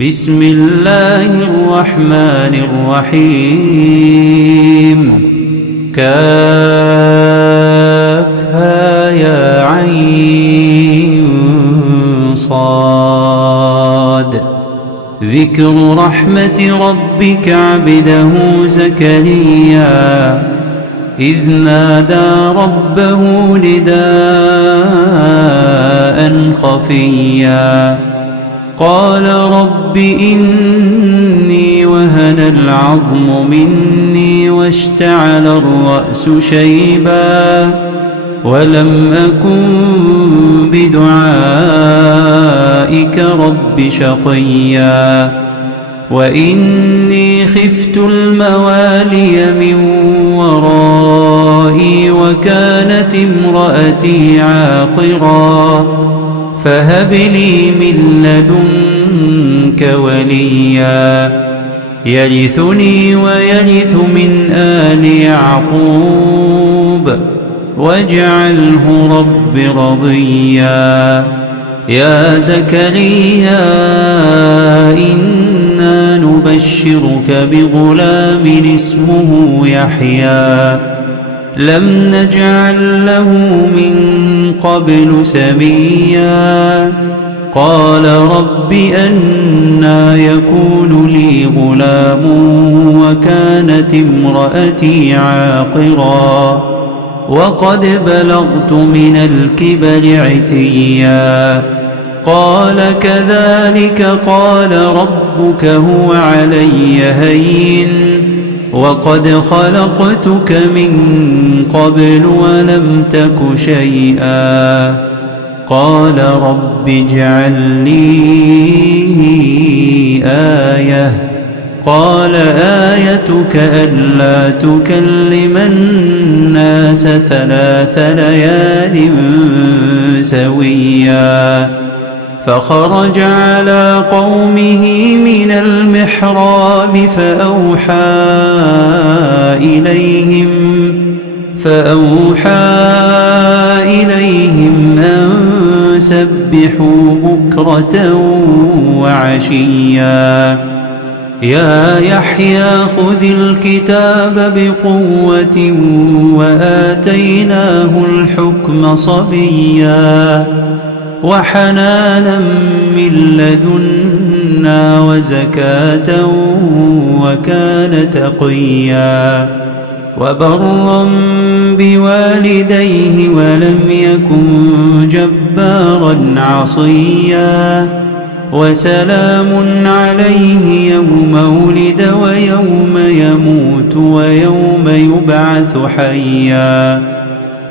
بسم الله الرحمن الرحيم كافها يا عين صاد ذكر رحمة ربك عبده زكريا إذ نادى ربه نداء خفيا قال رب إني وهن العظم مني واشتعل الرأس شيبا ولم أكن بدعائك رب شقيا وإني خفت الموالي من ورائي وكانت امرأتي عاقرا فهب لي من لدنك وليا يرثني ويرث من آل يعقوب واجعله رب رضيا يا زكريا إنا نبشرك بغلام اسمه يحيى لم نجعل له من قبل سميا قال رب أنى يكون لي غلام وكانت امرأتي عاقرا وقد بلغت من الكبر عتيا قال كذلك قال ربك هو علي هين وقد خلقتك من قبل ولم تك شيئا قال رب اجعل لي آية قال آيتك ألا تكلم الناس 3 ليال سويا فخرج على قومه من المحراب فأوحى إليهم أن سبحوا بكرة وعشيا يا يحيى خذ الكتاب بقوة وآتيناه الحكم صبيا وحنانا من لدنا وزكاة وكان تقيا وبرا بوالديه ولم يكن جبارا عصيا وسلام عليه يوم ولد ويوم يموت ويوم يبعث حيا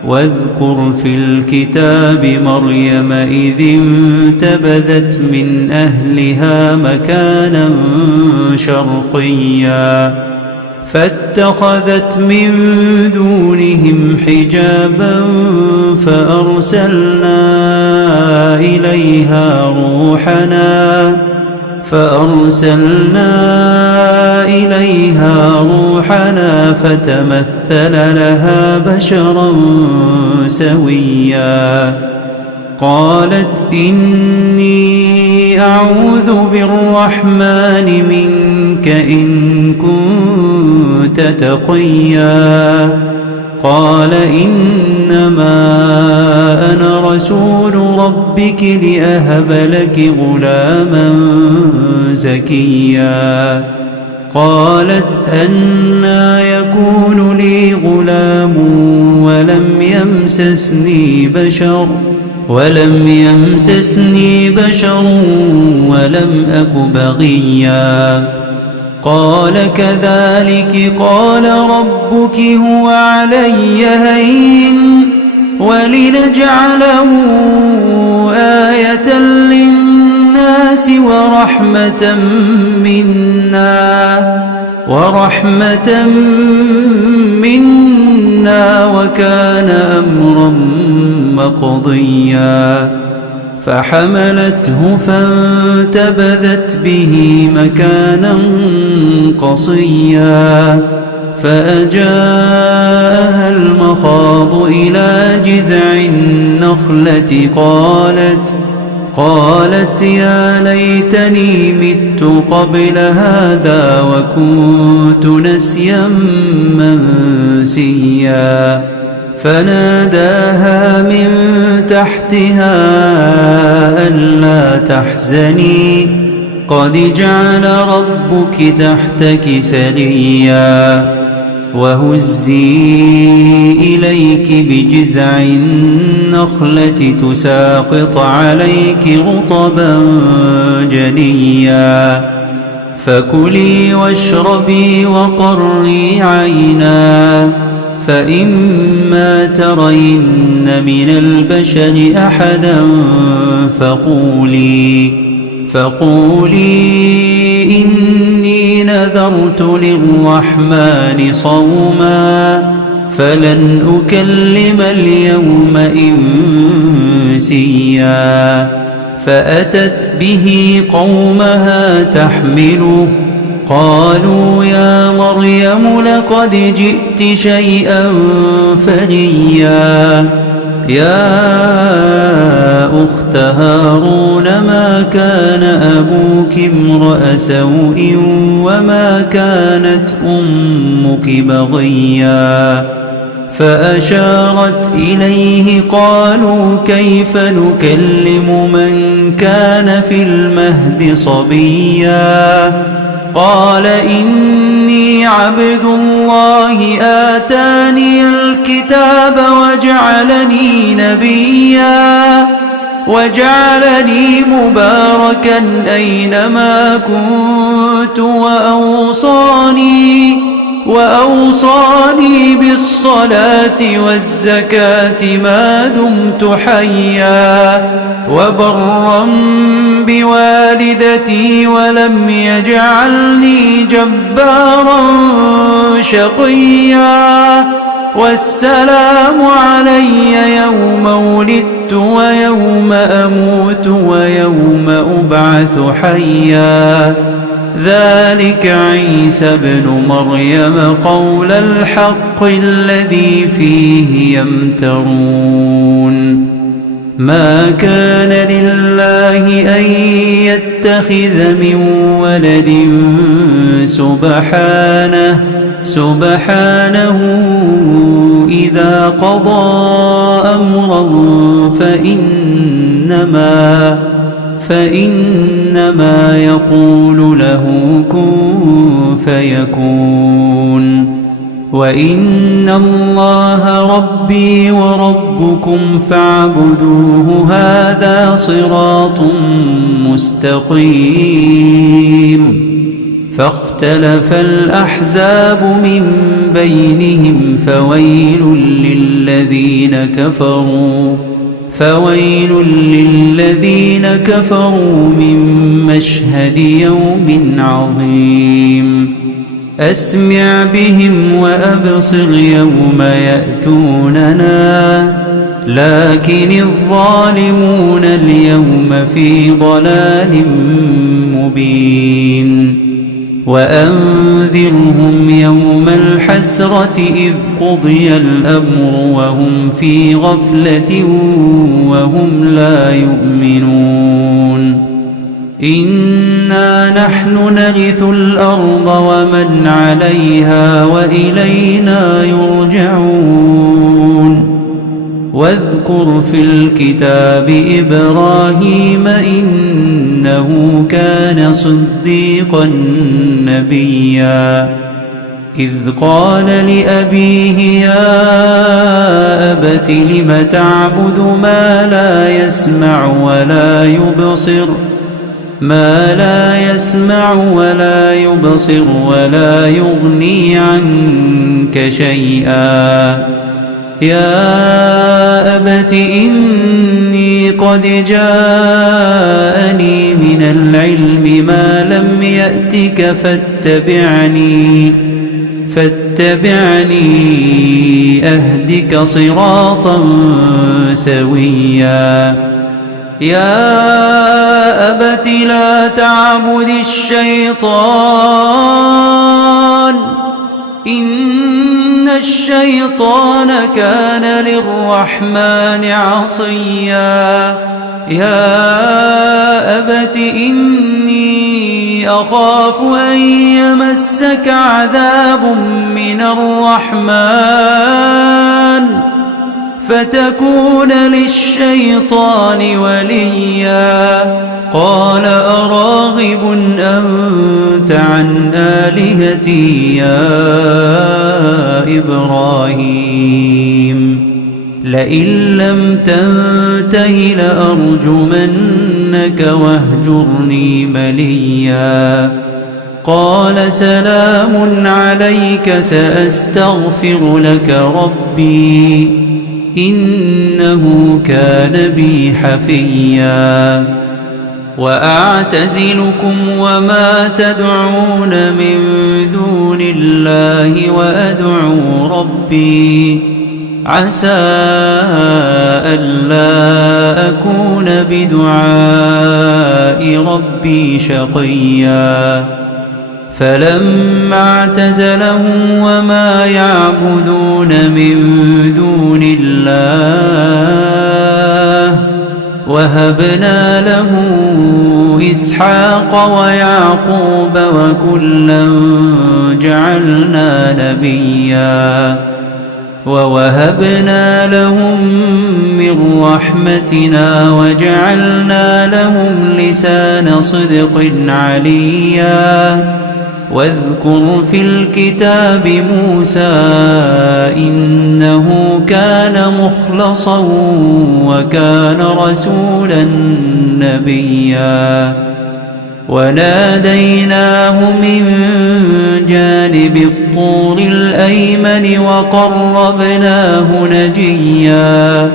واذكر في الكتاب مريم إذ انتبذت من أهلها مكانا شرقيا فاتخذت من دونهم حجابا فأرسلنا إليها روحنا فتمثل لها بشرا سويا قالت إني أعوذ بالرحمن منك إن كنت تقيا قال إنما أنا رسول ربك لأهب لك غلاما زكيا قالت أنى يكون لي غلام ولم يمسسني بشر ولم أك بغيا قال كذلك قال ربك هو علي هين ولنجعله آية للناس ورحمة منا وكان أمرا مقضيا فحملته فانتبذت به مكانا قصيا فأجاءها المخاض إلى جذع النخلة قالت يا ليتني مت قبل هذا وكنت نسيا منسيا فناداها من تحتها ألا تحزني قد جعل ربك تحتك سريا وهزي إليك بجذع النخلة تساقط عليك رطبا جنيا فكلي واشربي وقري عينا فإما ترين من البشر أحدا فقولي إني نذرت للرحمن صوما فلن أكلم اليوم إنسيا فأتت به قومها تحمله قالوا يا مريم لقد جئت شيئا فريا يا أخت هارون ما كان أبوك امرأ سوء وما كانت أمك بغيا فأشارت إليه قالوا كيف نكلم من كان في المهد صبيا قال إني عبد الله آتاني الكتاب وجعلني مباركا أينما كنت وأوصاني بالصلاة والزكاة ما دمت حيا وبرا بوالدتي ولم يجعلني جبارا شقيا والسلام علي يوم ولدت ويوم أموت ويوم أبعث حيا ذلك عيسى ابن مريم قول الحق الذي فيه يمترون ما كان لله أن يتخذ من ولد سبحانه إذا قضى أمرا فإنما يقول له كن فيكون وإن الله ربي وربكم فاعبدوه هذا صراط مستقيم فاختلف الأحزاب من بينهم فويل للذين كفروا من مشهد يوم عظيم أسمع بهم وأبصر يوم يأتوننا لكن الظالمون اليوم في ضلال مبين وأنذرهم يوم الحسرة إذ قضي الأمر وهم في غفلة وهم لا يؤمنون إنا نحن نرث الأرض ومن عليها وإلينا يرجعون واذكر في الكتاب إبراهيم إنه كان صديقا نبيا إذ قال لأبيه يا أبت لم تعبد ما لا يسمع ولا يبصر ولا يغني عنك شيئا يا أبت إني قد جاءني من العلم ما لم يأتك فاتبعني أهدك صراطا سويا يا أبت لا تعبد الشيطان إن الشيطان كان للرحمن عصيا يا أبت إني أخاف أن يمسك عذاب من الرحمن فتكون للشيطان وليا قال أراغب أنت عن آلهتي يا إبراهيم لئن لم تنته لأرجمنك واهجرني مليا قال سلام عليك سأستغفر لك ربي إنه كان بي حفيا وأعتزلكم وما تدعون من دون الله وأدعو ربي عسى ألا أكون بدعاء ربي شقيا فلما اعتزلهم وما يعبدون من دون الله وهبنا له إسحاق ويعقوب وكلا جعلنا نبيا ووهبنا لهم من رحمتنا وجعلنا لهم لسان صدق عليا واذكر في الكتاب موسى إنه كان مخلصا وكان رسولا نبيا وناديناه من جانب الطور الأيمن وقربناه نجيا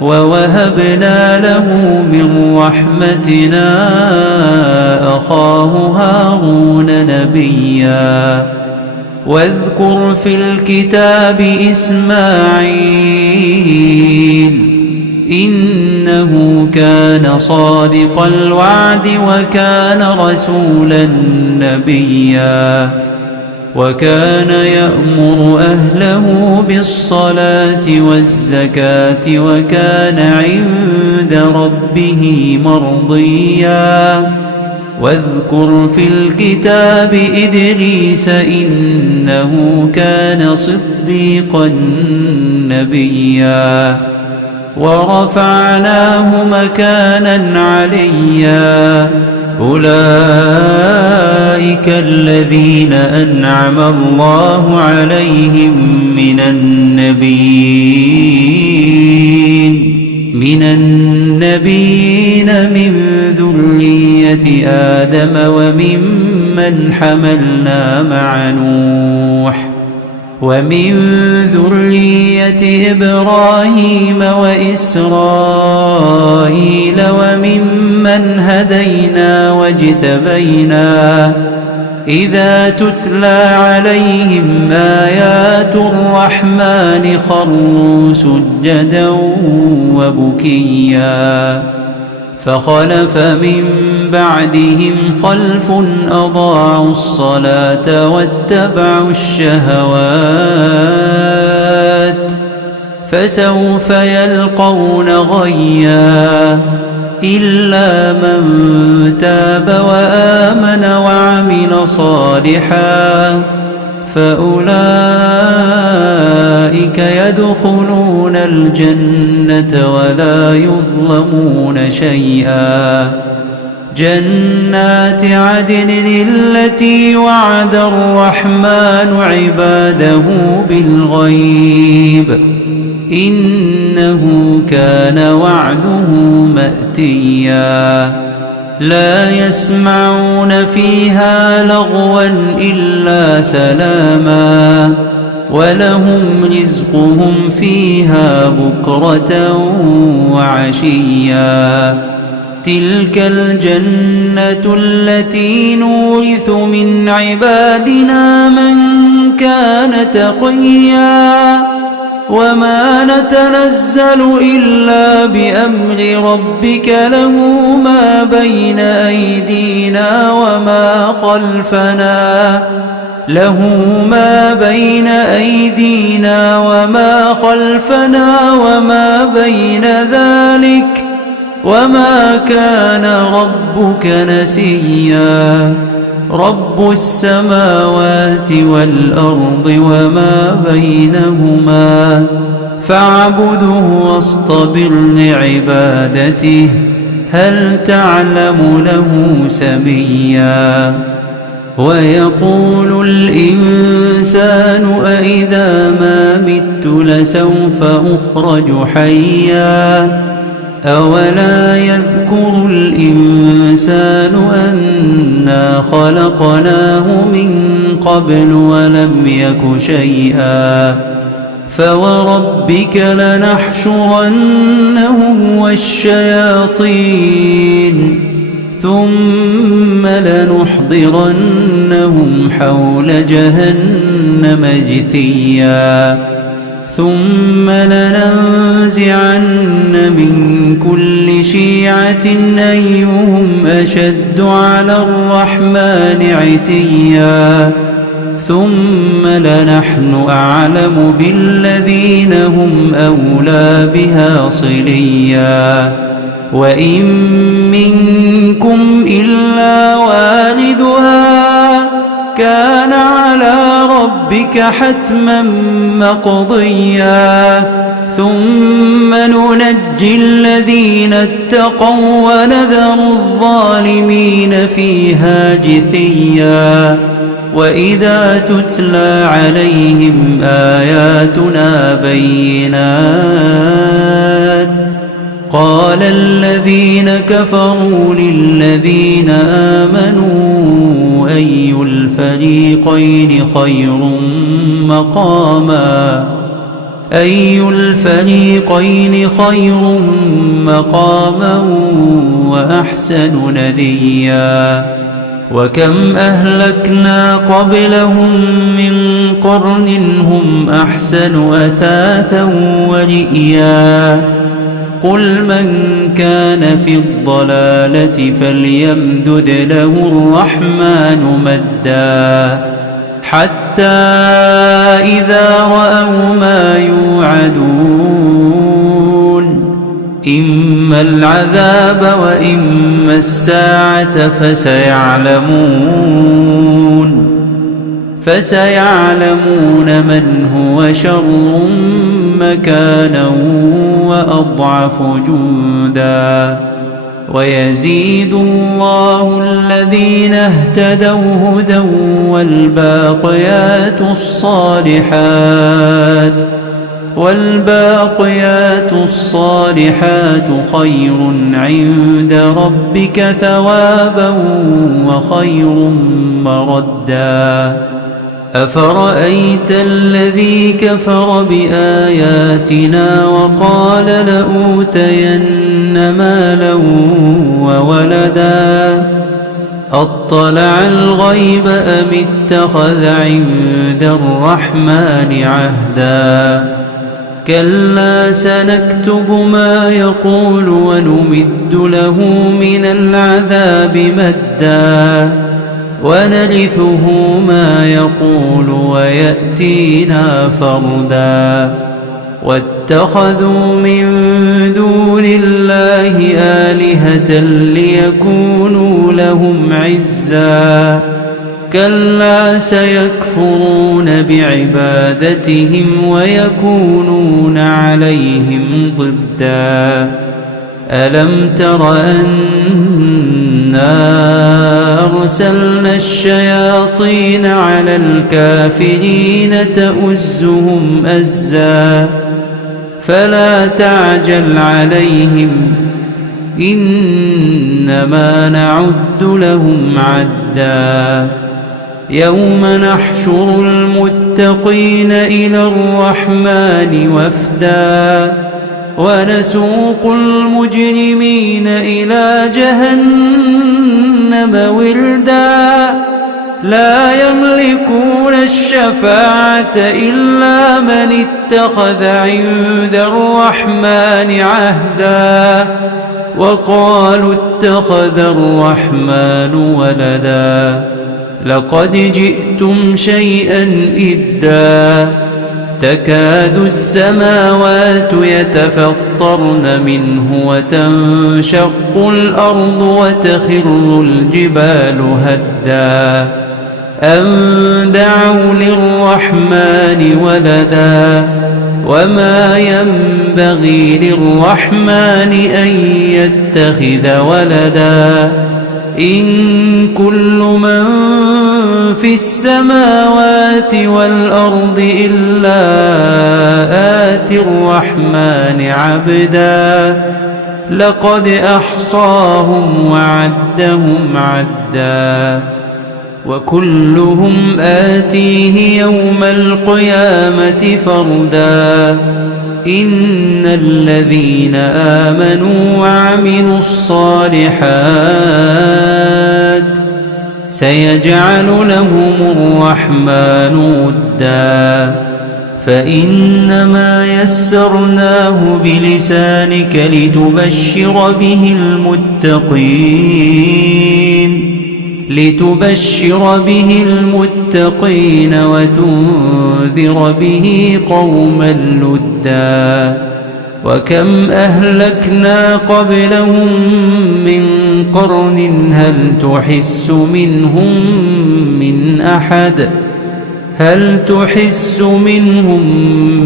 ووهبنا له من رحمتنا أخاه هارون نبيا واذكر في الكتاب إسماعيل إنه كان صادق الوعد وكان رسولا نبيا وكان يأمر أهله بالصلاة والزكاة وكان عند ربه مرضيا واذكر في الكتاب إدريس إنه كان صديقا نبيا ورفعناه مكانا عليا أولئك الذين أنعم الله عليهم من النبيين من ذرية آدم وممن حملنا مع نوح ومن ذرية إبراهيم وإسرائيل وممن هدينا واجتبينا إذا تتلى عليهم آيات الرحمن خروا سجدا وبكيا فخلف من بعدهم خلف أضاعوا الصلاة واتبعوا الشهوات فسوف يلقون غيا إلا من تاب وآمن وعمل صالحا فأولئك يدخلون الجنة ولا يظلمون شيئا جنات عدن التي وعد الرحمن عباده بالغيب إنه كان وعده مأتيا لا يسمعون فيها لغوا إلا سلاما ولهم رزقهم فيها بكرة وعشيا تلك الجنة التي نورث من عبادنا من كان تقيا وما نتنزل إلا بأمر ربك له ما بين أيدينا وما خلفنا وما بين ذلك وما كان ربك نسيا رب السماوات والأرض وما بينهما فاعبده واصطبر لعبادته هل تعلم له سميا ويقول الإنسان أإذا ما مت لسوف أخرج حيا أولا يذكر الإنسان أنا خلقناه من قبل ولم يك شيئا فوربك لنحشرنهم والشياطين ثم لنحضرنهم حول جهنم جثيا ثم لننزعن من كل شيعة أيهم أشد على الرحمن عتيا ثم لنحن أعلم بالذين هم أولى بها صليا وإن منكم إلا واردها كان على ربك حتما مقضيا ثم ننجي الذين اتقوا ونذر الظالمين فيها جثيا وإذا تتلى عليهم آياتنا بينات قال الذين كفروا للذين آمنوا أي الفريقين خير مقاما وأحسن نديا وكم أهلكنا قبلهم من قرن هم أحسن أثاثا ورئيا قل من كان في الضلالة فليمدد له الرحمن مدا حتى إذا رأوا ما يوعدون إما العذاب وإما الساعة فسيعلمون من هو شر مكانا وأضعف جندا ويزيد الله الذين اهتدوا هدى والباقيات الصالحات خير عند ربك ثوابا وخير مردا أفرأيت الذي كفر بآياتنا وقال لأوتين مالا وولدا أطلع الغيب أم اتخذ عند الرحمن عهدا كلا سنكتب ما يقول ونمد له من العذاب مدا ونرثه ما يقول ويأتينا فردا واتخذوا من دون الله آلهة ليكونوا لهم عزا كلا سيكفرون بعبادتهم ويكونون عليهم ضدا ألم تر أنا أرسلنا الشياطين على الكافرين تؤزهم أزا فلا تعجل عليهم إنما نعد لهم عدا يوم نحشر المتقين إلى الرحمن وفدا ونسوق المجرمين إلى جهنم وردا لا يملكون الشفاعة إلا من اتخذ عند الرحمن عهدا وقالوا اتخذ الرحمن ولدا لقد جئتم شيئا إدا تكاد السماوات يتفطرن منه وتنشق الأرض وتخر الجبال هدا أن دعوا للرحمن ولدا وما ينبغي للرحمن أن يتخذ ولدا إن كل من في السماوات والأرض إلا آتي الرحمن عبدا لقد أحصاهم وعدهم عدا وكلهم آتيه يوم القيامة فردا إن الذين آمنوا وعملوا الصالحات سيجعل لهم الرحمن ودا فإنما يسرناه بلسانك لتبشر به المتقين وتنذر به قوما لدا وكم أهلكنا قبلهم من قرن هل تحس منهم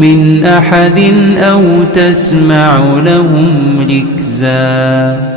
من أحد أو تسمع لهم ركزا